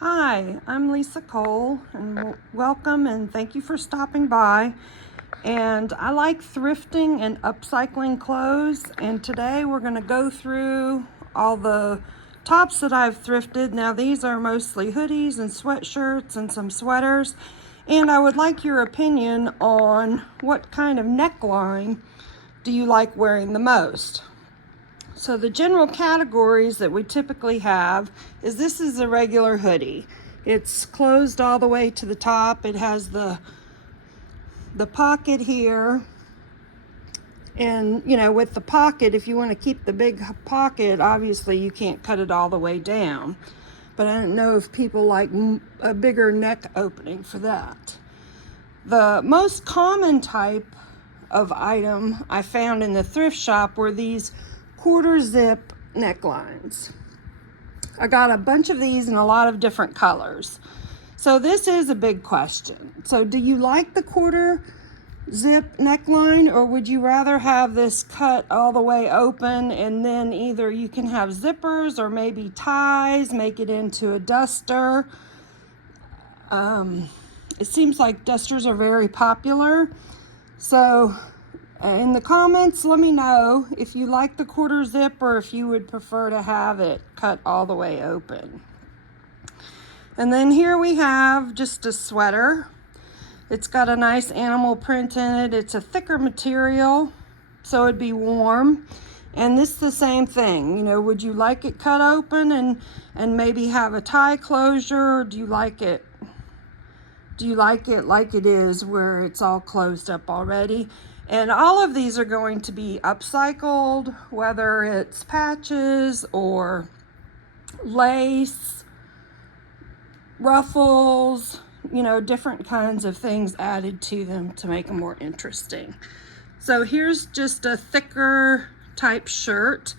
Hi, I'm Lisa Cole, and welcome and thank you for stopping by. And I like thrifting and upcycling clothes, and today we're going to go through all the tops that I've thrifted. Now these are mostly hoodies and sweatshirts and some sweaters, and I would like your opinion on what kind of neckline do you like wearing the most. So the general categories that we typically have is this is a regular hoodie. It's closed all the way to the top. It has the pocket here. And you know, with the pocket, if you want to keep the big pocket, obviously you can't cut it all the way down. But I don't know if people like a bigger neck opening for that. The most common type of item I found in the thrift shop were these quarter zip necklines. I got a bunch of these in a lot of different colors. So this is a big question. So do you like the quarter zip neckline, or would you rather have this cut all the way open and then either you can have zippers or maybe ties, make it into a duster? It seems like dusters are very popular. So in the comments, let me know if you like the quarter zip or if you would prefer to have it cut all the way open. And then here we have just a sweater. It's got a nice animal print in it. It's a thicker material, so it'd be warm. And this is the same thing. You know, would you like it cut open and maybe have a tie closure, or do you like it like it is where it's all closed up already? And all of these are going to be upcycled, whether it's patches or lace, ruffles, you know, different kinds of things added to them to make them more interesting. So here's just a thicker type shirt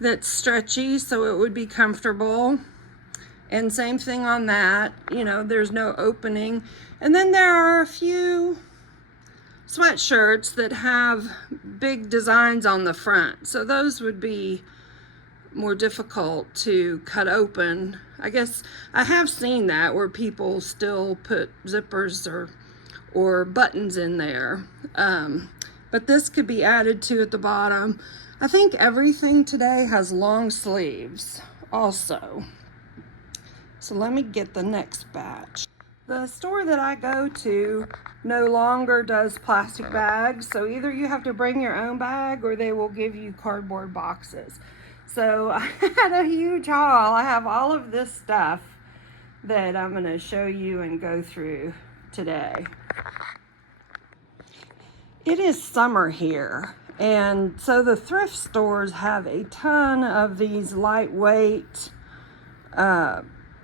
that's stretchy, so it would be comfortable. And same thing on that, you know, there's no opening. And then there are a few sweatshirts that have big designs on the front, so those would be more difficult to cut open. I guess I have seen that where people still put zippers or buttons in there, but this could be added to at the bottom. I think everything today has long sleeves also. So let me get the next batch. The store that I go to no longer does plastic bags, so either you have to bring your own bag or they will give you cardboard boxes. So I had a huge haul. I have all of this stuff that I'm going to show you and go through today. It is summer here, and so the thrift stores have a ton of these lightweight,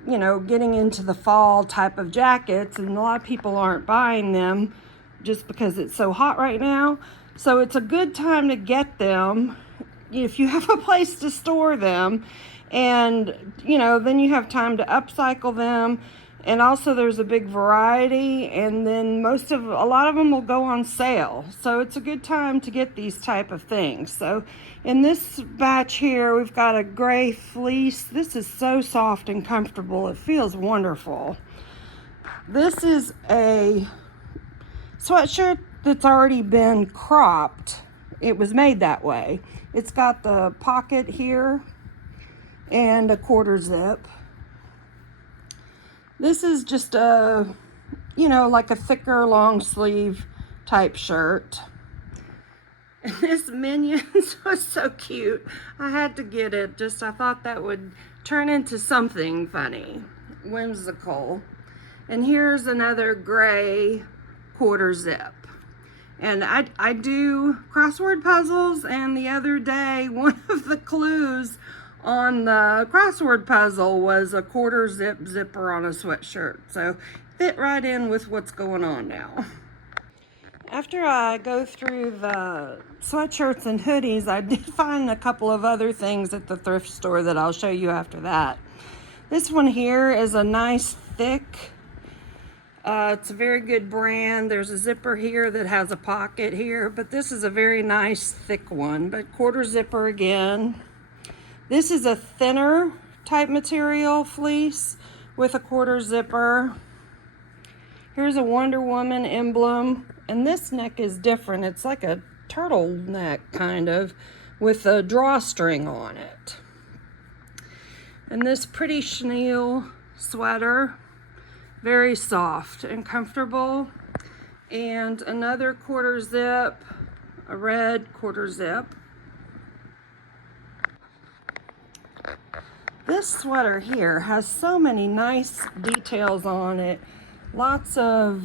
you know, getting into the fall type of jackets, and a lot of people aren't buying them just because it's so hot right now. So it's a good time to get them if you have a place to store them, and you know, then you have time to upcycle them. And also there's a big variety, and then a lot of them will go on sale, so it's a good time to get these type of things. So in this batch here, we've got a gray fleece. This is so soft and comfortable, it feels wonderful. This is a sweatshirt that's already been cropped. It was made that way. It's got the pocket here and a quarter zip. This is just a, you know, like a thicker long sleeve type shirt. And this Minions was so cute. I had to get it. I thought that would turn into something funny, whimsical. And here's another gray quarter zip. And I do crossword puzzles, and the other day one of the clues on the crossword puzzle was a quarter zipper on a sweatshirt, so fit right in with what's going on now. After I go through the sweatshirts and hoodies, I did find a couple of other things at the thrift store that I'll show you after that. This one here is a nice thick, it's a very good brand. There's a zipper here that has a pocket here, but this is a very nice thick one, but quarter zipper again. This is a thinner type material fleece with a quarter zipper. Here's a Wonder Woman emblem, and this neck is different. It's like a turtleneck kind of, with a drawstring on it. And this pretty chenille sweater, very soft and comfortable. And another quarter zip, a red quarter zip. This sweater here has so many nice details on it. Lots of,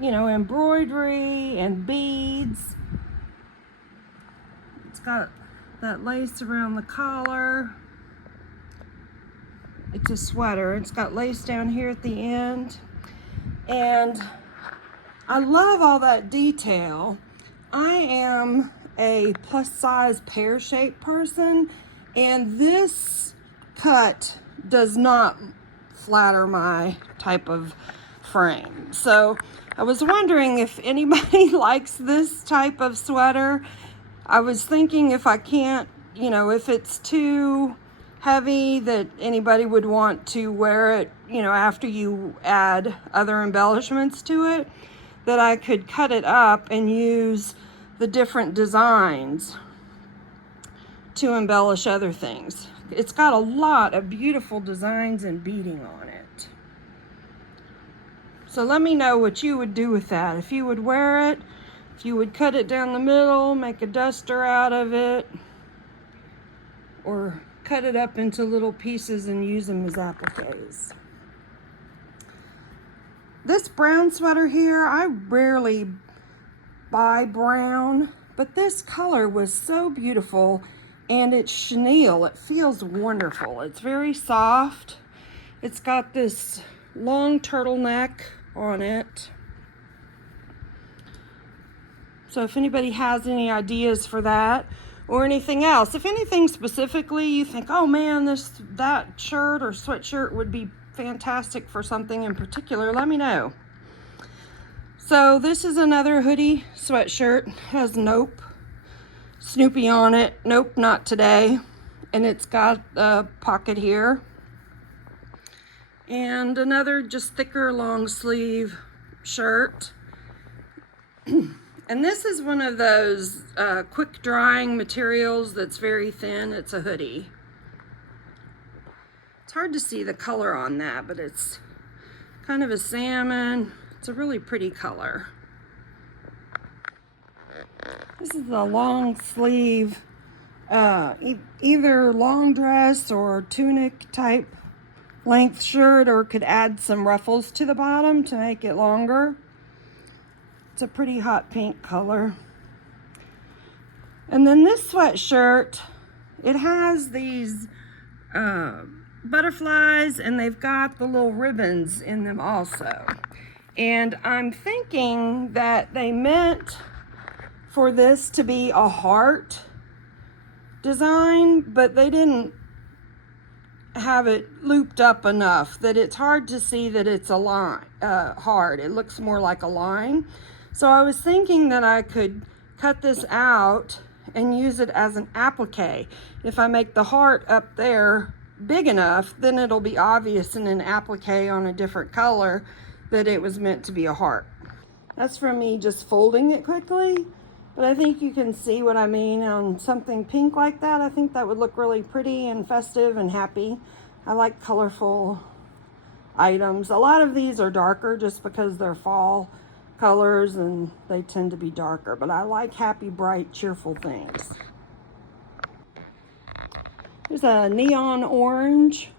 you know, embroidery and beads. It's got that lace around the collar. It's a sweater. It's got lace down here at the end. And I love all that detail. I am a plus size pear shaped person, and this cut does not flatter my type of frame. So I was wondering if anybody likes this type of sweater. I was thinking if I can't, you know, if it's too heavy that anybody would want to wear it, you know, after you add other embellishments to it, that I could cut it up and use the different designs to embellish other things. It's got a lot of beautiful designs and beading on it. So let me know what you would do with that. If you would wear it, if you would cut it down the middle, make a duster out of it, or cut it up into little pieces and use them as appliques. This brown sweater here, I rarely buy brown, but this color was so beautiful, and it's chenille. It feels wonderful. It's very soft. It's got this long turtleneck on it. So if anybody has any ideas for that or anything else, if anything specifically you think, oh man, that shirt or sweatshirt would be fantastic for something in particular, let me know. So this is another hoodie sweatshirt. Has Nope Snoopy on it. Nope, not today. And it's got a pocket here. And another just thicker long sleeve shirt. And this is one of those quick drying materials that's very thin. It's a hoodie. It's hard to see the color on that, but it's kind of a salmon. It's a really pretty color. This is a long sleeve, either long dress or tunic type length shirt, or could add some ruffles to the bottom to make it longer. It's a pretty hot pink color. And then this sweatshirt, it has these butterflies, and they've got the little ribbons in them also. And I'm thinking that they meant for this to be a heart design, but they didn't have it looped up enough that it's hard to see that it's a line, heart. It looks more like a line. So I was thinking that I could cut this out and use it as an applique. If I make the heart up there big enough, then it'll be obvious in an applique on a different color that it was meant to be a heart. That's from me just folding it quickly, but I think you can see what I mean on something pink like that. I think that would look really pretty and festive and happy. I like colorful items. A lot of these are darker just because they're fall colors and they tend to be darker, but I like happy, bright, cheerful things. There's a neon orange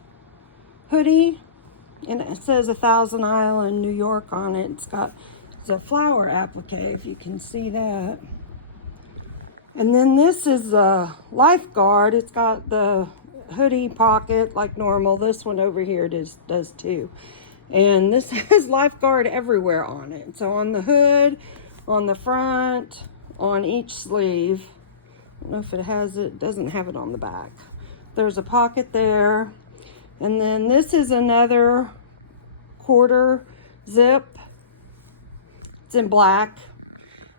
hoodie, and it says 1000 Island, New York on it. It's a flower applique, if you can see that. And then this is a lifeguard. It's got the hoodie pocket like normal. This one over here does too. And this has lifeguard everywhere on it. So on the hood, on the front, on each sleeve. I don't know if it has it. It doesn't have it on the back. There's a pocket there. And then this is another quarter zip. It's in black.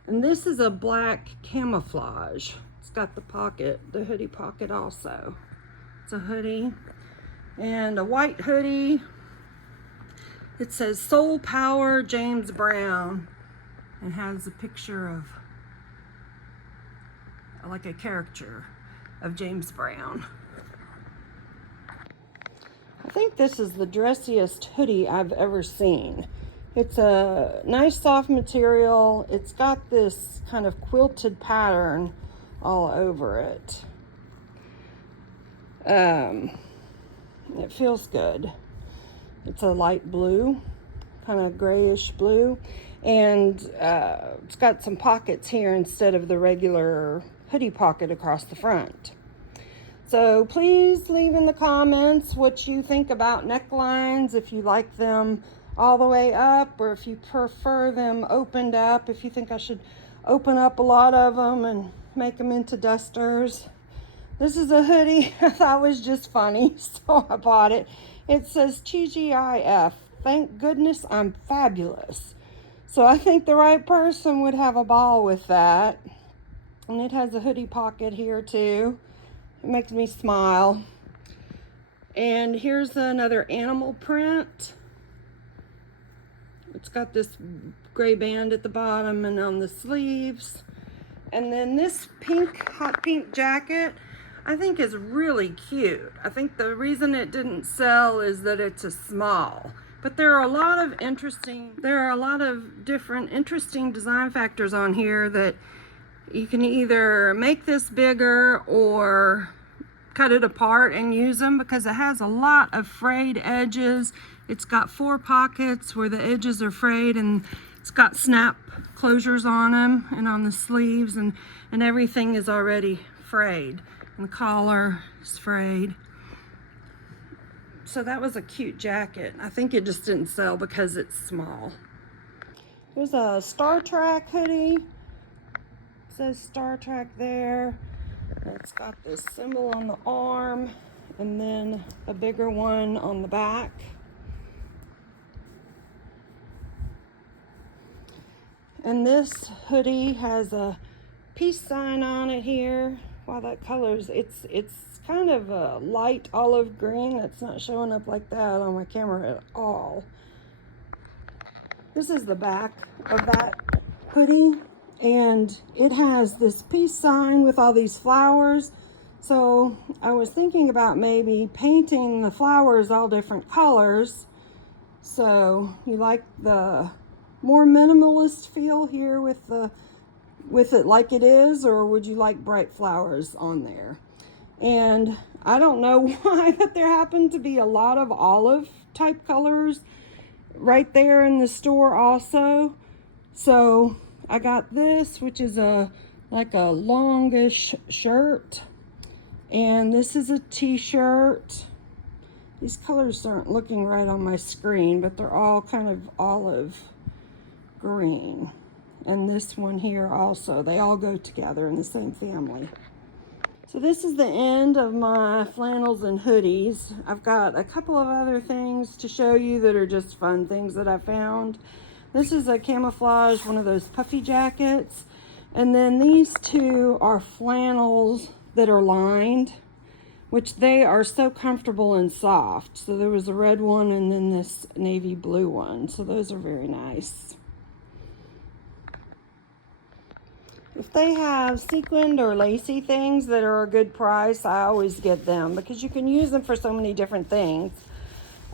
And this is a black camouflage. It's got the pocket, the hoodie pocket also. It's a hoodie. and a white hoodie. It says Soul Power James Brown and has a picture of like a caricature of James Brown. I think this is the dressiest hoodie I've ever seen. It's a nice soft material. It's got this kind of quilted pattern all over it. It feels good. It's a light blue, kind of grayish blue, and it's got some pockets here instead of the regular hoodie pocket across the front. So please leave in the comments what you think about necklines, if you like them all the way up or if you prefer them opened up, if you think I should open up a lot of them and make them into dusters. This is a hoodie I thought was just funny, so I bought it. It says TGIF, thank goodness I'm fabulous. So I think the right person would have a ball with that. And it has a hoodie pocket here too. It makes me smile. And here's another animal print. It's got this gray band at the bottom and on the sleeves. And then this pink, hot pink jacket, I think is really cute. I think the reason it didn't sell is that it's a small. But there are a lot of different interesting design factors on here that you can either make this bigger or cut it apart and use them, because it has a lot of frayed edges. It's got 4 pockets where the edges are frayed, and it's got snap closures on them and on the sleeves, and everything is already frayed. And the collar is frayed. So that was a cute jacket. I think it just didn't sell because it's small. There's a Star Trek hoodie. It says Star Trek there. It's got this symbol on the arm and then a bigger one on the back. And this hoodie has a peace sign on it here. Wow, that color's, it's kind of a light olive green. That's not showing up like that on my camera at all. This is the back of that hoodie, and it has this peace sign with all these flowers. So I was thinking about maybe painting the flowers all different colors. So you like the more minimalist feel here with it like it is, or would you like bright flowers on there? And I don't know why, but there happened to be a lot of olive type colors right there in the store also. So I got this, which is like a longish shirt, and this is a t-shirt. These colors aren't looking right on my screen, but they're all kind of olive green. And this one here also, they all go together in the same family. So this is the end of my flannels and hoodies. I've got a couple of other things to show you that are just fun things that I found. This is a camouflage, one of those puffy jackets. And then these two are flannels that are lined, which they are so comfortable and soft. So there was a red one and then this navy blue one. So those are very nice. If they have sequined or lacy things that are a good price, I always get them because you can use them for so many different things.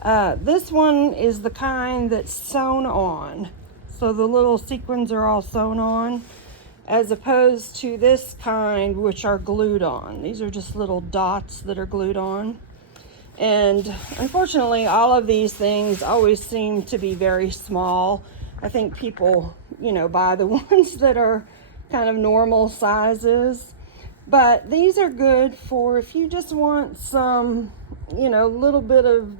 This one is the kind that's sewn on. So the little sequins are all sewn on, as opposed to this kind, which are glued on. These are just little dots that are glued on. And unfortunately, all of these things always seem to be very small. I think people, buy the ones that are kind of normal sizes, but these are good for if you just want some, little bit of,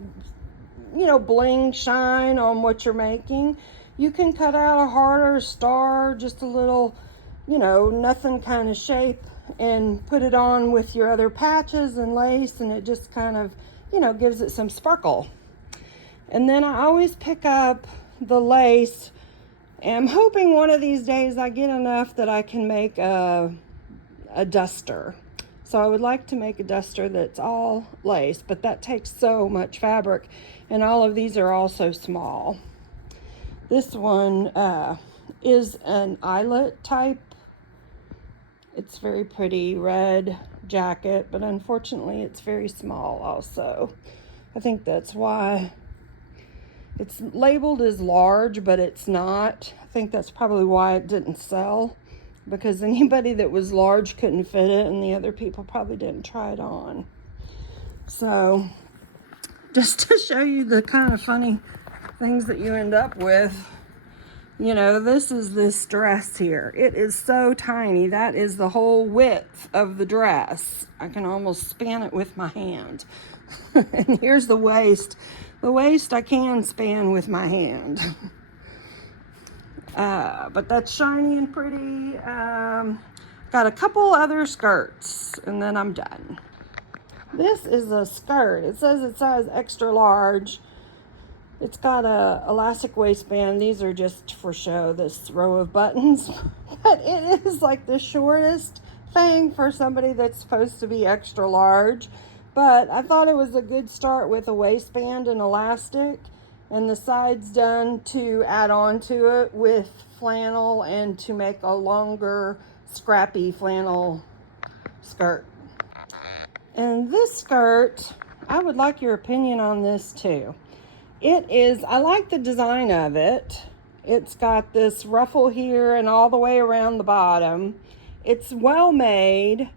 bling shine on what you're making. You can cut out a harder star, just a little, nothing kind of shape, and put it on with your other patches and lace, and it just kind of, gives it some sparkle. And then I always pick up the lace. I'm hoping one of these days I get enough that I can make a duster. So I would like to make a duster that's all lace, but that takes so much fabric, and all of these are also small. This one is an eyelet type. It's very pretty red jacket, but unfortunately it's very small also. I think that's why it's labeled as large, but it's not. I think that's probably why it didn't sell, because anybody that was large couldn't fit it, and the other people probably didn't try it on. So just to show you the kind of funny things that you end up with, you know, this is this dress here. It is so tiny. That is the whole width of the dress. I can almost span it with my hand. And here's the waist. The waist I can span with my hand. But that's shiny and pretty. Got a couple other skirts, and then I'm done. This is a skirt. It says it's size extra large. It's got a elastic waistband. These are just for show, this row of buttons. But it is like the shortest thing for somebody that's supposed to be extra large. But I thought it was a good start with a waistband and elastic, and the sides done to add on to it with flannel and to make a longer scrappy flannel skirt. And this skirt, I would like your opinion on this too. It is, I like the design of it. It's got this ruffle here and all the way around the bottom. It's well made,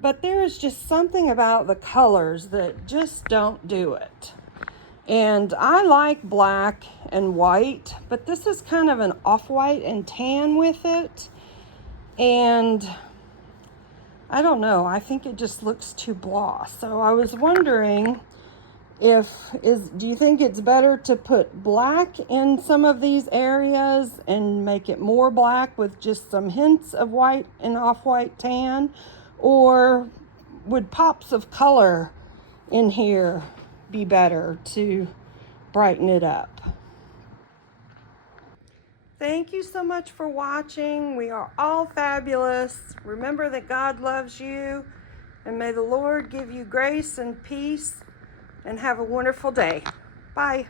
but there's just something about the colors that just don't do it. And I like black and white, but this is kind of an off-white and tan with it. And I don't know, I think it just looks too blah. So I was wondering, do you think it's better to put black in some of these areas and make it more black with just some hints of white and off-white tan? Or would pops of color in here be better to brighten it up? Thank you so much for watching. We are all fabulous. Remember that God loves you, and may the Lord give you grace and peace, and have a wonderful day. Bye.